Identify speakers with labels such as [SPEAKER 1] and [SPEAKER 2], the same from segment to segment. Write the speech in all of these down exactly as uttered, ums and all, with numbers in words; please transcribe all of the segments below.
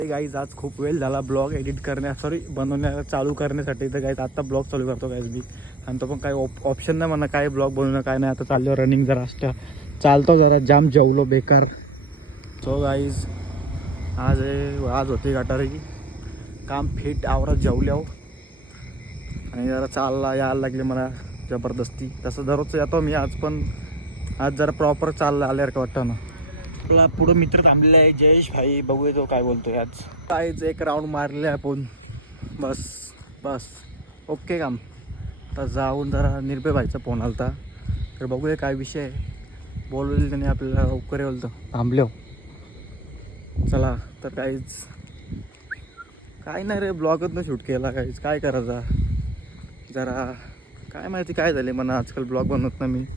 [SPEAKER 1] Guys आज खूप वेळ झाला ब्लॉग एडिट करण्या सॉरी बनवण्या चालू करण्यासाठी. तर गाईज आता ब्लॉग चालू करतो गाईज मी. आणि तो पण काय ऑप ऑप्शन नाही म्हणा काय ब्लॉग बनवणं काय नाही. आता चाललो रनिंग जरा असतं चालतो जरा जाम जेवलो बेकार. सो गाईज आज आज होती गटारी काम फिट आवरात जेवल्यावर आणि जरा चालला यायला लागले मला जबरदस्ती. तसं दररोज येतो मी आज पण आज जरा प्रॉपर चाललं आल्यासारखं वाटतं ना. आपला पुढं मित्र थांबलेला आहे जयेश भाई. बघूया तो काय बोलतोय. आज कायच एक राऊंड मारले आपण बस बस ओके काम. आता जाऊन जरा निर्भय भाईचा फोन आलता तर बघूया काय विषय आहे. बोलवले त्याने आपल्याला लवकर बोलतं थांबलो. चला तर काहीच काय नाही रे ब्लॉगच न शूट केला काहीच काय करायचा. जरा काय माहिती काय झाले म्हणा आजकाल ब्लॉग बनवत ना मी.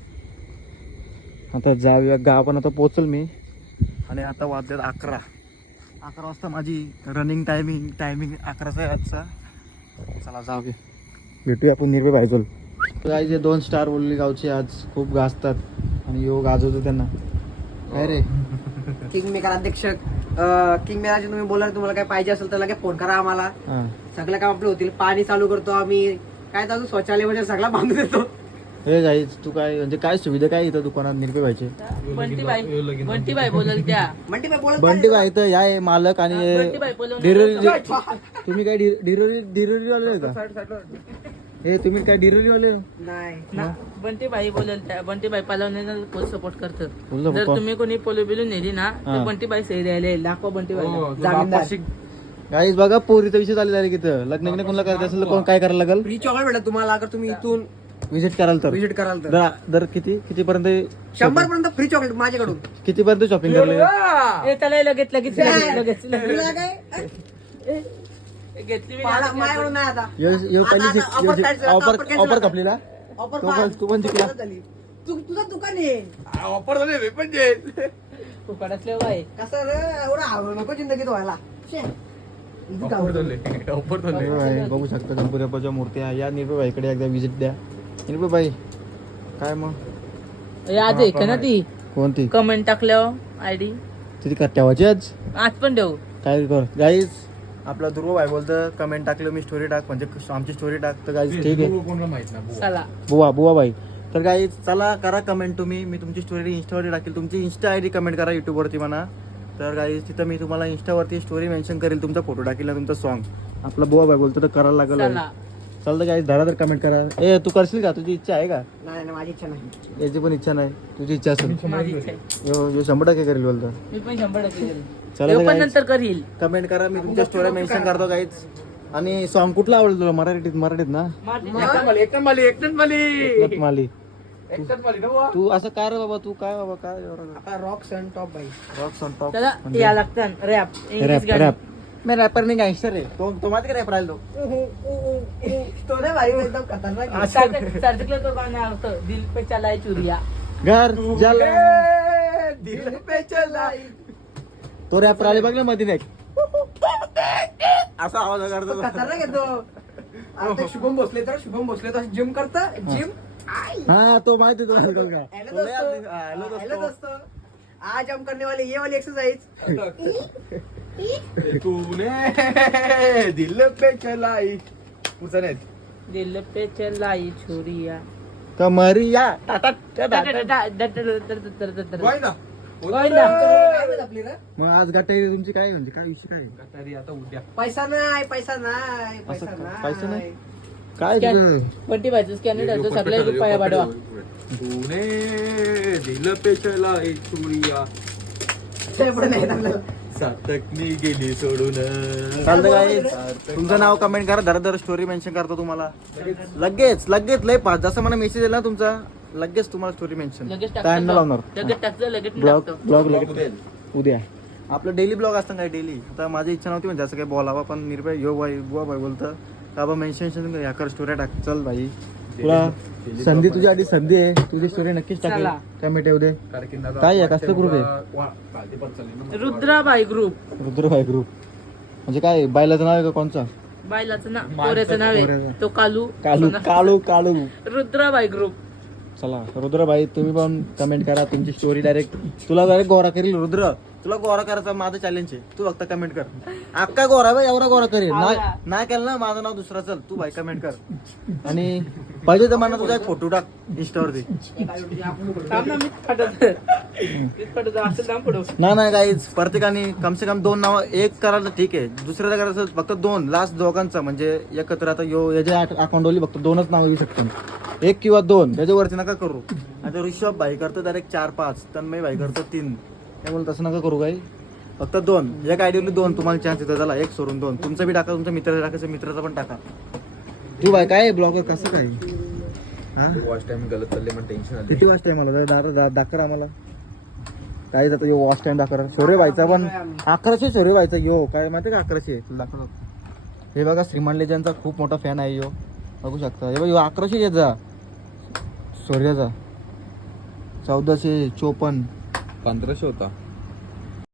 [SPEAKER 1] आता जाऊया गाव पण आता पोचल मी. आणि आता वाजल्यात अकरा अकरा वाजता माझी रनिंग टायमिंग टायमिंग अकराचा आहे आजचा. चला जाऊया भेटूया आपण निर्भय भाईजोल. गायचे दोन स्टार बोलली गावचे आज खूप गाजतात आणि योग गाजवतो त्यांना. काय रे
[SPEAKER 2] किंग मेकर अध्यक्ष किंग मेकरचे तुम्ही बोला तुम्हाला काय पाहिजे असेल तर लगेच फोन करा आम्हाला. सगळं काम आपले होतील. पाणी चालू करतो आम्ही काय चालू शौचालय वगैरे सगळं बांधून देतो.
[SPEAKER 1] हे गाईज तू काय म्हणजे काय सुविधा काय इथं दुकानात निर्भय व्हायचे.
[SPEAKER 3] बंटी बाई बंटी बाई बोलल त्या
[SPEAKER 2] बंटी बाई बोलत
[SPEAKER 1] बंटी भाई तर या आहे मालक आणि
[SPEAKER 3] बंटी बाई बोलवून
[SPEAKER 1] डिरोरी तुम्ही काय डिरोरी डिरोरी वाले का हे तुम्ही काय डिरोरी वाले
[SPEAKER 2] नाही
[SPEAKER 3] ना बंटी बाई बोलल त्या बंटी बाई पालवण्याला कोण सपोर्ट करतं.
[SPEAKER 1] बोललो
[SPEAKER 3] जर
[SPEAKER 1] पप्पा.
[SPEAKER 3] तुम्ही कोणी पोलो बिलून नेली ना
[SPEAKER 1] हा.
[SPEAKER 3] तर बंटी बाई सही द्यायला येईल. दाखवा बंटी बाई.
[SPEAKER 1] गाईज बघा पोरीचा विषय चालू झाला तिथं. लग्न लग्न कोणाला करायचं असेल तर कोण काय करायला लागेल.
[SPEAKER 2] फ्री चॉकलेट भेटत तुम्हाला अगर तुम्ही इथून
[SPEAKER 1] विजिट कराल तर
[SPEAKER 2] विजिट कराल तर
[SPEAKER 1] दर दर किती किती पर्यंत
[SPEAKER 2] शंभर पर्यंत फ्री चॉकलेट माझ्याकडून.
[SPEAKER 1] किती पर्यंत शॉपिंग करले.
[SPEAKER 3] ए, त्याला लगेच लगेच लगेच लगेच
[SPEAKER 2] तुला
[SPEAKER 3] लगेच
[SPEAKER 2] काय?
[SPEAKER 3] घेतली मी
[SPEAKER 2] मला- माझ्याकडून नाही आता
[SPEAKER 1] यो यो
[SPEAKER 2] आता-
[SPEAKER 1] पहिली
[SPEAKER 2] आता offer cancel, आता
[SPEAKER 1] ऑफर
[SPEAKER 2] offer cancel
[SPEAKER 1] ऑफर
[SPEAKER 2] आता.
[SPEAKER 1] कपलीला
[SPEAKER 2] ऑफर
[SPEAKER 1] तो पण- तू पण जिंकला.
[SPEAKER 2] तू तुझं दुकान आहे
[SPEAKER 3] फुकट असल्या बाई
[SPEAKER 2] कसं रे एवढं आवड नको जिंदगीत व्हायला. शे. इथं गाव.
[SPEAKER 1] आहे, बघू शकता गणपती बाप्पाच्या मूर्त्या. या निर्भय भाईकडे एकदा विजिट द्या. निर्भय भाई काय मग
[SPEAKER 3] ए, आज एक ना ती
[SPEAKER 1] कोणती
[SPEAKER 3] कमेंट टाकल्यावर आयडी
[SPEAKER 1] तिथे का ठेवायची आज
[SPEAKER 3] आज पण देऊ.
[SPEAKER 1] काय कर गाईज आपला ध्रुव भाई बोलतं कमेंट टाकलं मी स्टोरी टाक म्हणजे आमची स्टोरी टाक. तर गाईज ठीक आहे
[SPEAKER 3] चला
[SPEAKER 1] बुवा बुवा भाई. तर गाईज चला करा कमेंट तुम्ही. मी तुमची स्टोरी इंस्टावरती टाकेल. तुमची इंस्टा आय डी कमेंट करा युट्यूबवरती म्हणा. तर गाईज तिथं मी तुम्हाला इंस्टावरती स्टोरी मेन्शन करेल. तुमचा फोटो टाकेल ना तुमचा सॉन्ग. आपला बुवा भाई बोलतो तर करायला लागेल.
[SPEAKER 3] चला
[SPEAKER 1] चालतं गाईज धरा तर कमेंट करा. ए तू करशील का तुझी इच्छा आहे का.
[SPEAKER 2] नाही नाही माझी इच्छा नाही.
[SPEAKER 1] याची पण इच्छा नाही तुझी इच्छा असेल
[SPEAKER 3] माझी इच्छा आहे.
[SPEAKER 1] यो यो शंभर टक्के करेल बोलतो.
[SPEAKER 3] मी पण शंभर टक्के करेन.
[SPEAKER 1] चला
[SPEAKER 3] देव
[SPEAKER 1] तर
[SPEAKER 3] पण
[SPEAKER 1] guys,
[SPEAKER 3] नंतर करील.
[SPEAKER 1] कमेंट करा. मी तुमच्या स्टोरी मेन्शन करतो गाईज. आणि सॉन्ग कुठला आवडेल तुला मराठीत मराठीत ना एकनाथ माली. तू असं काय रे बाबा तू काय बाबा काय
[SPEAKER 2] आता रॉक सन टॉप बाई.
[SPEAKER 1] रॉक सॉन्ग टॉप
[SPEAKER 3] त्याला या लागतात रॅप इंग्लिश
[SPEAKER 1] रॅप
[SPEAKER 3] गाणी.
[SPEAKER 1] रॅप मैं रॅपर नाही गँगस्टर आहे. तो तो माहिती का रॅप राहिलो
[SPEAKER 2] तो नाही भाई एकदम खतरनाक आहे.
[SPEAKER 3] सर्जिकल सर्जिकल तो गाणं आवडतं. दिल पे चलाय चुरिया.
[SPEAKER 1] घर जल
[SPEAKER 2] दिल पे चला.
[SPEAKER 1] तो रॅप राहिले बघ ना मध्ये नाही असा आवाज करतो.
[SPEAKER 2] खतरनाक आहे तो. आता शुभम भोसले तर शुभम भोसले तर जिम करता जिम
[SPEAKER 1] हा तो माहिती तो का
[SPEAKER 2] हेलो दोस्तों हेलो दोस्तों आज हम करने वाले ये वाली एक्सरसाइज.
[SPEAKER 4] तूने दिल पे चलाई पुढचा नाही
[SPEAKER 3] दिल पे चलाय चुरिया.
[SPEAKER 1] कमरिया
[SPEAKER 3] गोविंदा.
[SPEAKER 2] आपली रे.
[SPEAKER 1] मग आज गाठी तुमची काय म्हणजे काय विषय काय आहे?
[SPEAKER 4] तरी आता उद्या
[SPEAKER 2] पैसा नाही पैसा नाही
[SPEAKER 1] असं
[SPEAKER 2] पैसा
[SPEAKER 1] का? पैसा
[SPEAKER 2] नाही
[SPEAKER 1] नाही? काय
[SPEAKER 3] Scan.
[SPEAKER 1] तुझं?
[SPEAKER 3] बंटी भाईचं स्कॅनर ठेवतो सगळे रुपया पाठवा.
[SPEAKER 4] तूने दिल पे चलाई चुरिया
[SPEAKER 2] ते पण नाही आपल्याला.
[SPEAKER 4] सातकनी गेली सोडून
[SPEAKER 1] चालतं काय तुमचं नाव कमेंट करा. धरा धर स्टोरी मेन्शन करतो तुम्हाला लगेच लगेच लय पाच जसं मला मेसेज येईल ना तुमचा लगेच तुम्हाला स्टोरी मेन्शन
[SPEAKER 3] लगेच
[SPEAKER 1] काय न लावणार
[SPEAKER 3] टाकतो लगेच टाकतो लगेच मी
[SPEAKER 1] ब्लॉग
[SPEAKER 3] टाकतो.
[SPEAKER 1] ब्लॉग लगेच उद्या आपलं डेली ब्लॉग असतं काय डेली. आता माझी इच्छा नव्हती म्हणजे असं काही बोलावा पण निर्भय यो भाई बुवा भाई बोलतं का बा मेन्शन ह्या कर स्टोरी टाक. चल भाई तुला संधी तुझ्या आधी संधी आहे. तुझी स्टोरी नक्कीच टाकेल.
[SPEAKER 3] चला.
[SPEAKER 1] कमेंट येऊ दे. काय आहे कसलं ग्रुप आहे.
[SPEAKER 3] रुद्राबाई ग्रुप.
[SPEAKER 1] रुद्रभाई ग्रुप म्हणजे काय बायलाचं नाव आहे का कोणचा.
[SPEAKER 3] बायलाचं नाव पोऱ्याचं नाव आहे
[SPEAKER 1] पोऱ्याचं.
[SPEAKER 3] तो कालू.
[SPEAKER 1] कालू कालू कालू.
[SPEAKER 3] रुद्राबाई ग्रुप.
[SPEAKER 1] चला रुद्र भाई तुम्ही पण कमेंट करा. तुमची स्टोरी डायरेक्ट तुला डायरेक्ट गोरा करेल रुद्र. तुला गोरा करायचा माझं चॅलेंज आहे, तू फक्त कमेंट कर. अक्का गोरा बा, एवढा गोरा करेल नाही केलं ना माझं नाव दुसरा, चल तू भाई कमेंट कर. आणि पाहिजे तर मला तुझा एक फोटो टाक इंस्टावरती.
[SPEAKER 3] थांब ना, मीच पाठवतो. मीच पाठवतो. असं लांब पडू.
[SPEAKER 1] नाही नाही गाईज, प्रत्येकाने कम से कम दोन नाव, एक करायला ठीक आहे, दुसऱ्याचं करायचं फक्त दोन, लास्ट दोघांचं म्हणजे एकत्र. आता यो याच्या अकाउंटवरली फक्त दोनच नाव येऊ शकतात, एक किंवा दोन, त्याच्यावरती नका करू. आता ऋषभ भाई करतो डायरेक्ट चार पाच, तन्मय भाई करतो तीन, त्यामुळे तसं नका करू काही, फक्त दोन. एक आयडियावरली दोन तुम्हाला चान्स येतो, त्याला एक सोडून दोन. तुमचं बी टाका, तुमच्या मित्राचं टाकायचं, मित्राचं पण टाका. तू भाई काय ब्लॉगर कसं काय हा
[SPEAKER 4] वॉच टाइम गलत चालले मग टेन्शन आले.
[SPEAKER 1] किती वाजता आहे मला दादा दाखर आम्हाला काय जातं यो वॉच टाइम दाखर. शौर्य व्हायचा पण अकराशे शौर्य व्हायचा यो काय माहिती का अकराशे दाखर. हे बघा श्रीमान लेजनचा खूप मोठा फॅन आहे यो, बघू शकता. हे बघा यो अकराशे याचा शौर्याचा चौदाशे चोपन्न
[SPEAKER 4] पंधराशे होता.